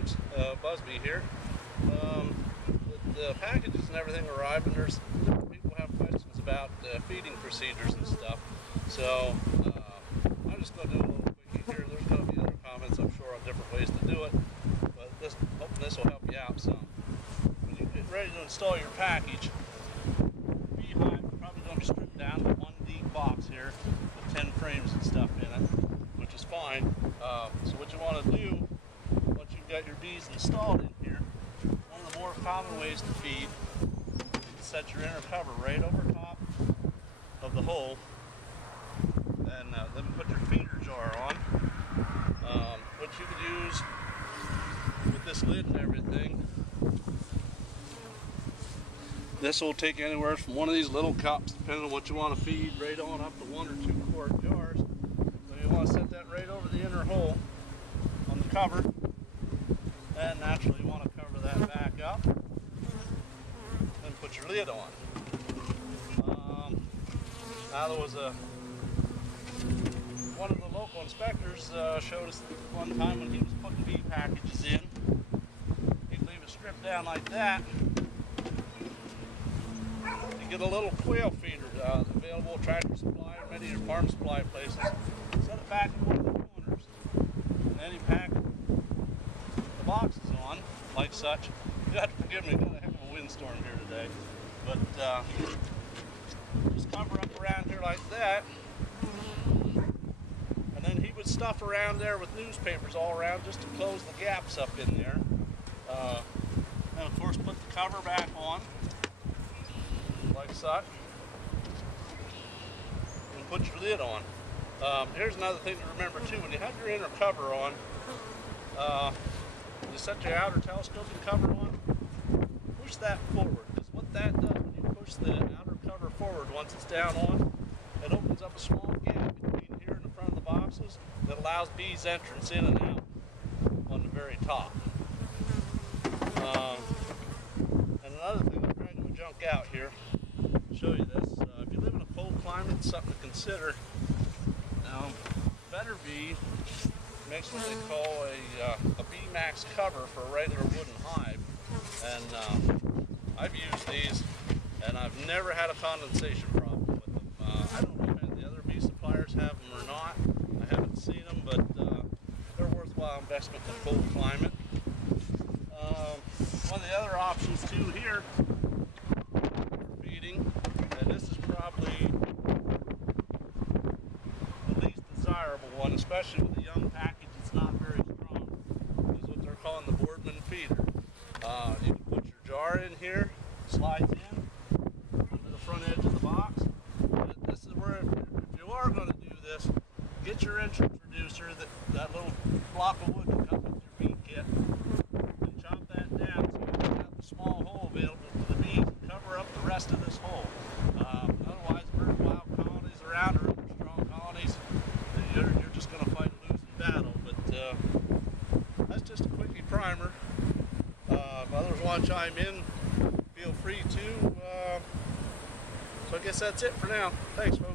folks, Busby here. The packages and everything arrive, and there's different people have questions about feeding procedures and stuff. So I'm just going to do a little quickie here. There's going to be other comments, I'm sure, on different ways to do it, but hoping this will help you out some. When you get ready to install your package, beehive is probably going to be stripped down to one deep box here with 10 frames and stuff in it, which is fine. So what you want to do, once you've got your bees installed in here, one of the more common ways to feed is set your inner cover right over top of the hole, and then put your feeder jar on, which you could use with this lid and everything. This will take anywhere from one of these little cups, depending on what you want to feed, right on up to 1 or 2 quart jars. So you want to set that right over the inner hole on the cover, and naturally you want to cover that back up and put your lid on. Now there was one of the local inspectors showed us one time when he was putting bee packages in, he'd leave it stripped down like that. You get a little quail feeder available at Tractor Supply or many of your farm supply places. Set it back in one of the corners, and then you pack the boxes on like such. You have to forgive me, we've got a heck of a windstorm here today, but just cover up around here like that, and then he would stuff around there with newspapers all around just to close the gaps up in there, and of course put the cover back on like such, and put your lid on. Here's another thing to remember too: when you have your inner cover on, you set your outer telescoping cover on, push that forward, because what that does when you push the outer cover forward, once it's down on, it opens up a small gap between here and the front of the boxes that allows bees entrance in and out on the very top. And another thing, I'm trying to junk out here, show you this. If you live in a cold climate, it's something to consider. Better Bee makes what they call a Bee Max cover for a regular wooden hive, and I've used these, and I've never had a condensation problem with them. I don't know if any of the other bee suppliers have them or not. I haven't seen them, but they're a worthwhile investment in a cold climate. One of the other options too here for feeding, and this is probably the least desirable one, especially with a young package that's not very strong, is what they're calling the Boardman feeder. You can put your jar in here, slides in under the front edge of the box. But this is where, if you are going to do this, get your entrance reducer, that little block of wood that comes with your bee kit, and chop that down so you can have the small hole available for the bees and cover up the rest of this hole. Otherwise, bird wild colonies around are under strong colonies. You're just going to fight a losing battle. But that's just a quickie primer. If others want to chime in, feel free to. So I guess that's it for now. Thanks, folks.